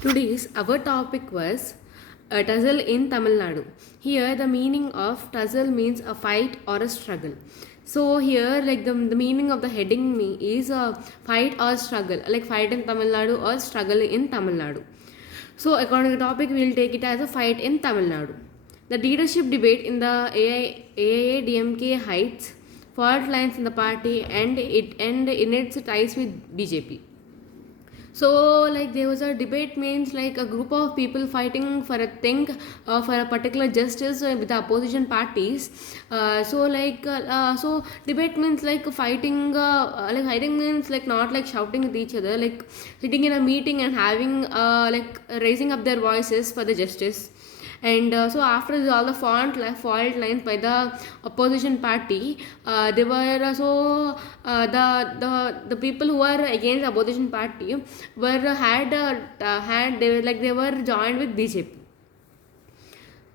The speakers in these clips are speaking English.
Today's our topic was tussle in Tamil Nadu. Here, the meaning of tussle means a fight or a struggle. So here, like the meaning of the heading is a fight or struggle, like fight in Tamil Nadu or struggle in Tamil Nadu. So according to the topic, we will take it as a fight in Tamil Nadu. The leadership debate in the AIADMK heights fault lines in the party and in its ties with BJP. So like there was a debate means like a group of people fighting for a thing, for a particular justice with the opposition parties. So debate means like fighting, like fighting means like not like shouting at each other, like sitting in a meeting and having like raising up their voices for the justice. And so after all the fault lines by the opposition party, they were the people who were against the opposition party were had they were like they were joined with BJP.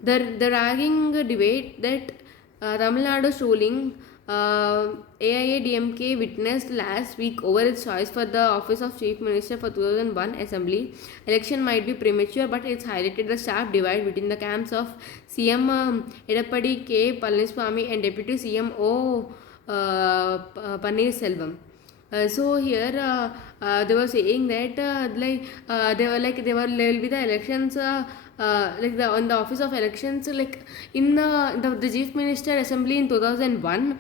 The ragging debate that Tamil Nadu's ruling AIADMK witnessed last week over its choice for the office of Chief Minister for 2001 Assembly election might be premature, but it's highlighted the sharp divide between the camps of CM Edappadi K. Palaniswamy and Deputy CM O. Paneer Selvam. So here they were saying that they will be the elections like the on the office of elections like in the chief minister assembly in 2001.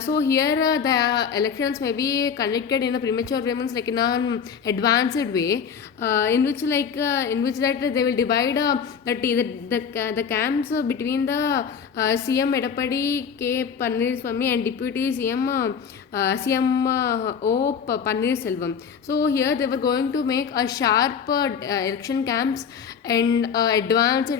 So here the elections may be conducted in a premature way, means like in an advanced way, in which that they will divide the camps between the CM Edappadi K. Palaniswamy and Deputy CM O. Paneer Selvam. So here they were going to make a sharp election camps and advanced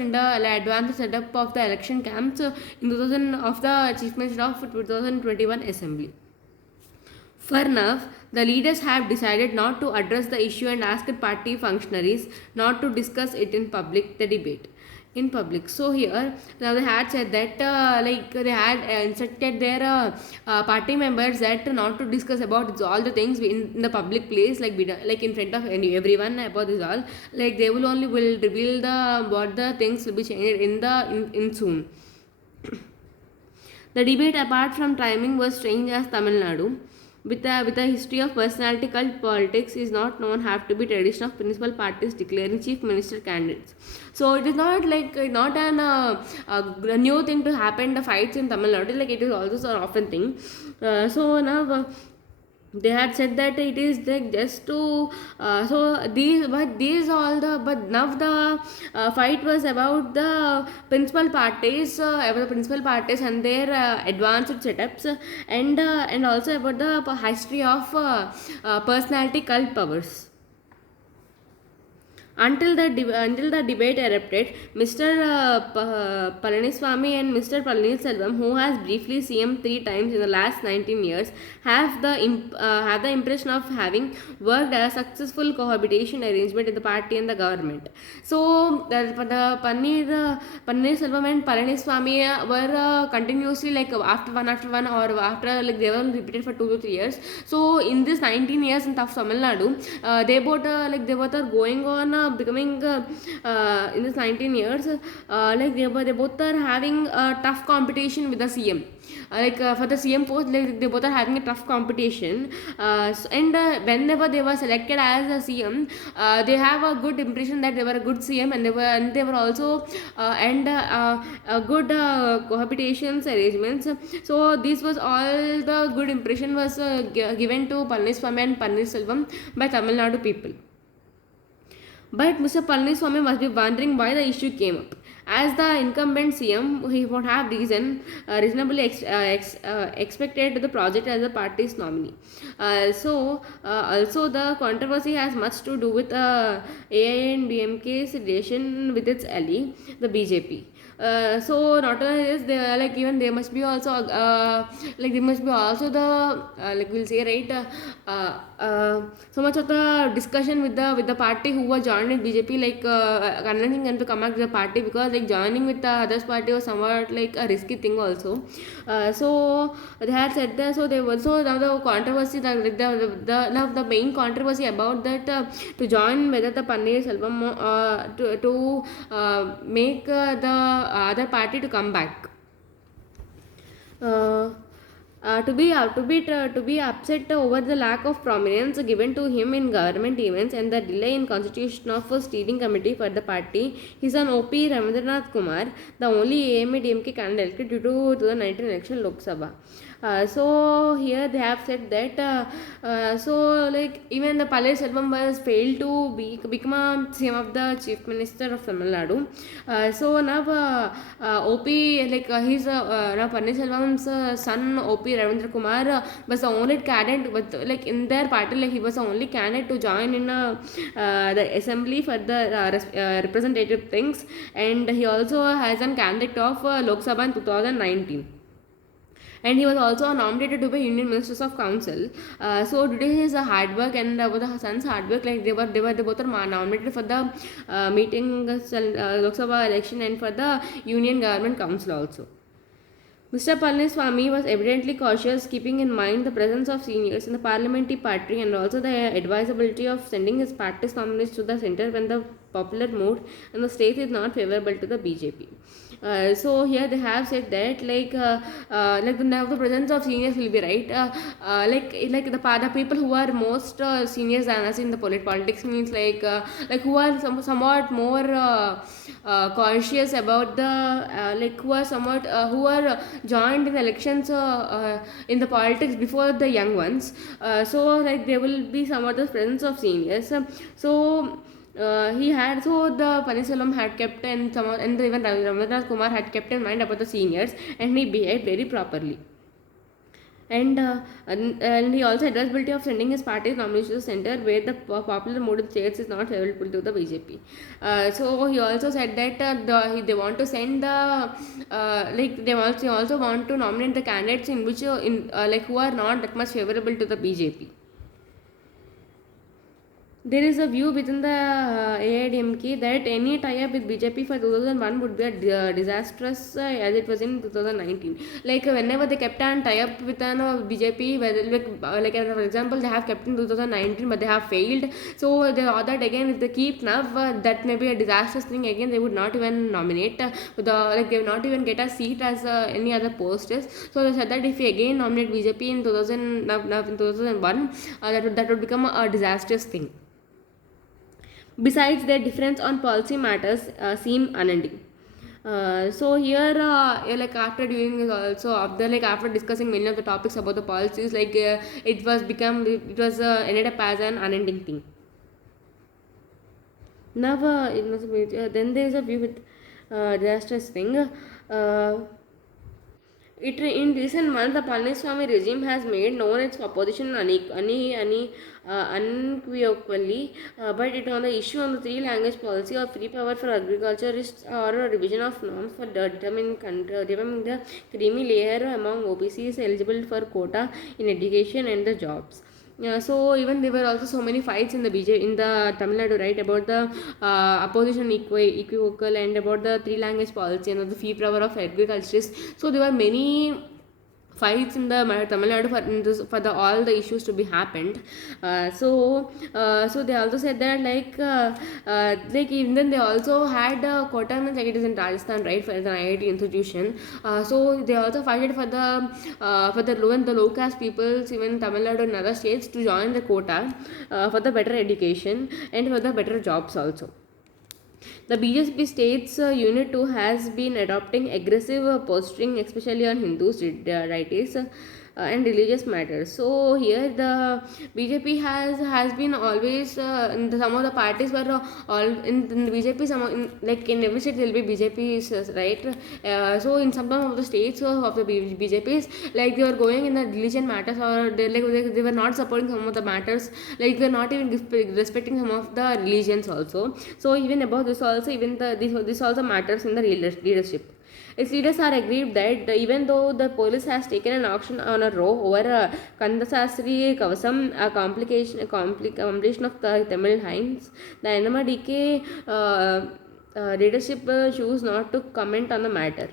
setup of the election camps in 2000 of the Chief Minister of 2021 Assembly. For now, the leaders have decided not to address the issue and asked party functionaries not to discuss it in public, the debate in public. So here now they had said that like they had instructed their party members that not to discuss about all the things in the public place, like in front of everyone about this all, like they will only will reveal the what the things will be changed in soon. The debate, apart from timing, was strange as Tamil Nadu, with a history of personality cult politics, is not known have to be tradition of principal parties declaring chief minister candidates. So it is not like not a new thing to happen. The fights in Tamil Nadu, like it is also an often thing. So now. They had said that it is like just to but now the fight was about the principal parties and their advanced setups, and also about the history of personality cult powers. Until the debate erupted, Mr. Palaniswamy and Mr. Palaniselvam, who has briefly seen him 3 times in the last 19 years, have the impression of having worked a successful cohabitation arrangement in the party and the government. So the Palaniselvam and Palaniswamy were continuously like after one or after like they were repeated for 2 to 3 years. So in this 19 years in Tamil Nadu, they both are going on becoming in this 19 years, they both are having a tough competition with the CM. For the CM post, like, they both are having a tough competition. Whenever they were selected as a CM, they have a good impression that they were a good CM, and they were also a good cohabitations arrangements. So this was all the good impression was given to Palaniswamy and Paneerselvam by Tamil Nadu people. But Mr. Palaniswamy must be wondering why the issue came up. As the incumbent CM, he would have reasonably expected the project as the party's nominee. Also the controversy has much to do with AIADMK's relation with its ally, the BJP. So not only this, they are like even they must be also they must be also the like we'll say right so much of the discussion with the party who were joined with BJP, like convincing them to come back to the party, because like joining with the others party was somewhat like a risky thing also. So they had said that, so they were, so now the controversy, now the main controversy about that, to join whether the Paneer Selvam, to make the other party to come back. To be upset over the lack of prominence given to him in government events and the delay in constitution of a steering committee for the party, his son O.P. Ravindranath Kumar, the only AIMDMK candidate elected due to the 19 election Lok Sabha. So here they have said that, so like even the Paneer Selvam was failed to become a CM of the Chief Minister of Tamil Nadu. So now OP, like his now Paneer Selvam's son OP Ravindra Kumar was the only candidate with, like in their party, like he was the only candidate to join in the assembly for the representative things, and he also has a candidate of Lok Sabha in 2019. And he was also nominated to be Union Ministers of Council. So due to his hard work and the son's hard work, like they both are nominated for the meeting Lok Sabha election and for the Union Government Council also. Mr. Palaniswamy was evidently cautious, keeping in mind the presence of seniors in the parliamentary party and also the advisability of sending his party's nominees to the centre when the popular mood in the state is not favourable to the BJP. So here they have said that like now the presence of seniors will be right, like the people who are most seniors than us in the politics means like who are somewhat more cautious about the like who are somewhat who are joined in elections in the politics before the young ones. So like there will be somewhat the presence of seniors. So he had, so the Paneer Selvam had kept, and even Ravindranath Kumar had kept in mind about the seniors, and he behaved very properly. And he also advisability of sending his party's nominations to the centre where the popular mood of chairs is not favorable to the BJP. So he also said that they want to send the like they also want to nominate the candidates in which like who are not that much favorable to the BJP. There is a view within the AIDMK that any tie-up with BJP for 2001 would be a disastrous as it was in 2019. Like whenever they kept an tie-up with an BJP, like for example, they have kept in 2019, but they have failed. So they thought that again, if they keep now, that may be a disastrous thing. Again, they would not even nominate like they would not even get a seat as any other post is. So they said that if we again nominate BJP in 2001, that would become a disastrous thing. Besides, their difference on policy matters seem unending. So here, like after doing this also, after discussing many of the topics about the policies, like it was ended up as an unending thing. Now, then there is a view with disastrous thing. In recent months, the Palaniswamy regime has made known its opposition unequivocally, but it on the issue on the three-language policy or free power for agriculturists or a revision of norms for determining the creamy layer among OBCs eligible for quota in education and the jobs. So even there were also so many fights in the in the Tamil Nadu, right, about the opposition equivocal and about the three-language policy and the free power of agriculturists. So there were many fights in the Tamil Nadu for all the issues to be happened. So they also said that like even then they also had quota means like it is in Rajasthan, right, for the IIT institution. So they also fighted for the low caste peoples even Tamil Nadu and other states to join the quota for the better education and for the better jobs also. The BJP states Unit 2 has been adopting aggressive posturing, especially on Hindus, rights, and religious matters. So here the BJP has been always some of the parties were all in the BJP. Like in every state there will be BJPs, right? So in some of the states of the BJPs, like they were going in the religion matters, or they were not supporting some of the matters, like they were not even respecting some of the religions also. So even about this also, even this also matters in the leadership. Its leaders are aggrieved that even though the police has taken an auction on a row over Kandasasri Kavasam, a completion of the Tamil hymns, the NMDK leadership choose not to comment on the matter.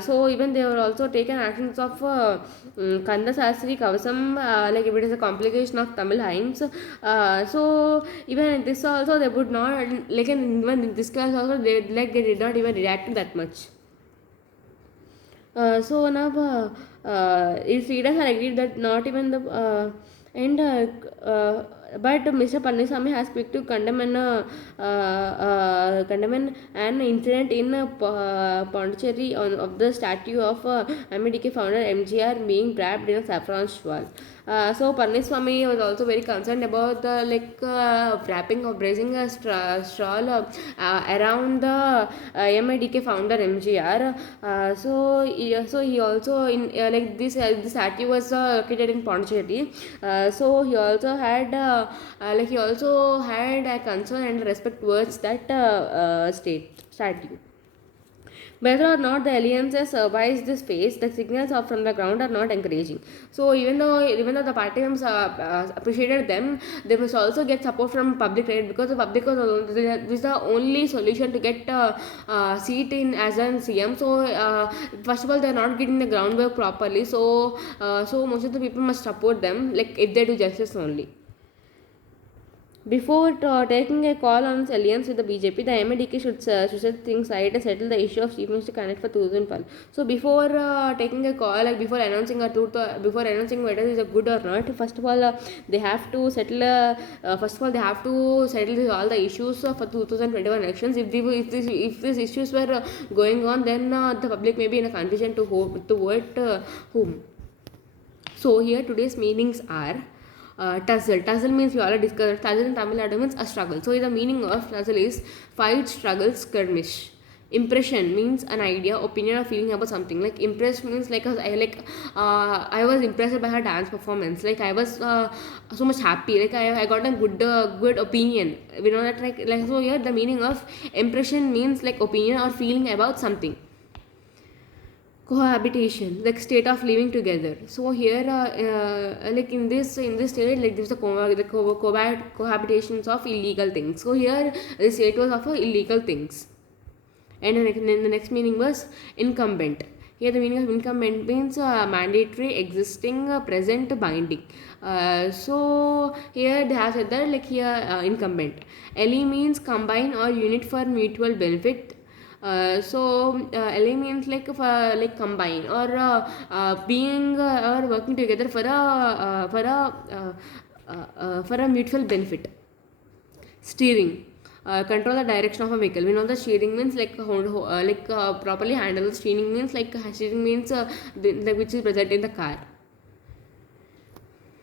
So even they were also taken actions of Kanda Sastri Kavasam, like if it is a complication of Tamil hymns. So even in this also they would not, like even in this class also they did not even react to that much. So now its leaders are agreed that not even the and but Mr. Pannaswamy has quick to condemn an incident in Pondicherry of the statue of MDK founder MGR being wrapped in a saffron shawl. So Pannaswamy was also very concerned about the wrapping or bracing a shawl around the MIDK founder MGR. So he also in this statue was located in Pondicherry. So he also had a concern and respect towards that statue. Whether or not the alliances survives this phase, the signals from the ground are not encouraging. So even though the partisans appreciated them, they must also get support from public, right? Because the public was the only solution to get seat in as an CM. So first of all, they are not getting the groundwork properly. So most of the people must support them, like if they do justice only. Before taking a call on its alliance with the BJP, the MADK should set things right and settle the issue of Chief Minister candidate for 2012. So before taking a call, like before announcing before announcing whether it is a good or not, first of all they have to settle. First of all, they have to settle all the issues for 2021 elections. If these issues were going on, then the public may be in a confusion to vote whom. So here today's meanings are tussle. Tussle means we already discussed. Tussle in Tamil Nadu means a struggle. So the meaning of tussle is fight, struggle, skirmish. Impression means an idea, opinion, or feeling about something. Like impressed means I was impressed by her dance performance. Like I was so much happy. Like I got a good opinion. We know that like so here the meaning of impression means like opinion or feeling about something. Cohabitation, like state of living together. So here like in this state, like there's cohabitations of illegal things. So here the state was of illegal things. And then the next meaning was incumbent. Here the meaning of incumbent means mandatory, existing, present, binding. So here they have said that like here incumbent. LE means combine or unit for mutual benefit. LA means like combine or being or working together for a mutual benefit. Steering, control the direction of a vehicle. We know the steering means properly handle. The steering means which is present in the car.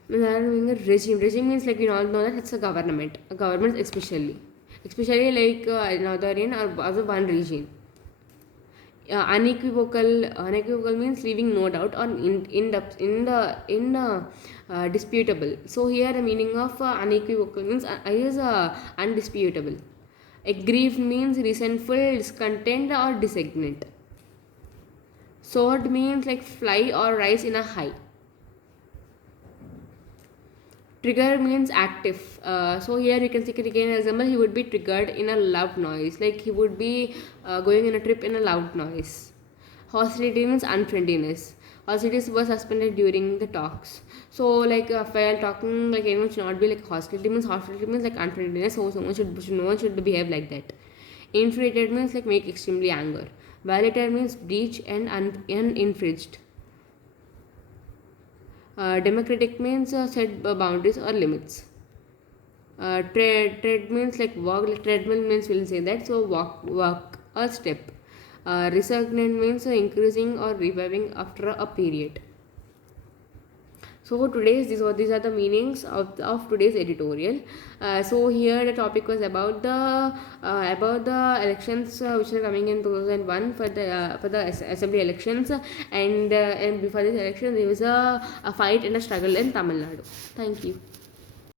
Regime. Regime means like we all know that it's a government especially like another in or other one region. Unequivocal means leaving no doubt or disputable. So here the meaning of unequivocal means is undisputable. Aggrieved means resentful, discontent, or disignant. Soared means like fly or rise in a high. Trigger means active. So here you can see again an example. He would be triggered in a loud noise. Like he would be going in a trip in a loud noise. Hostility means unfriendliness. Hostilities were suspended during the talks. So like while talking, like anyone should not be like hostility means like unfriendliness. So no one should behave like that. Infuriated means like make extremely anger. Violated means breach and infringed. Democratic means set boundaries or limits. Tread means like walk. Like treadmill means we'll say that. So walk or step. Resurgent means increasing or reviving after a period. So these are the meanings of today's editorial. So here the topic was about the elections which are coming in 2001 for the assembly elections, and before this election there was a fight and a struggle in Tamil Nadu. Thank you.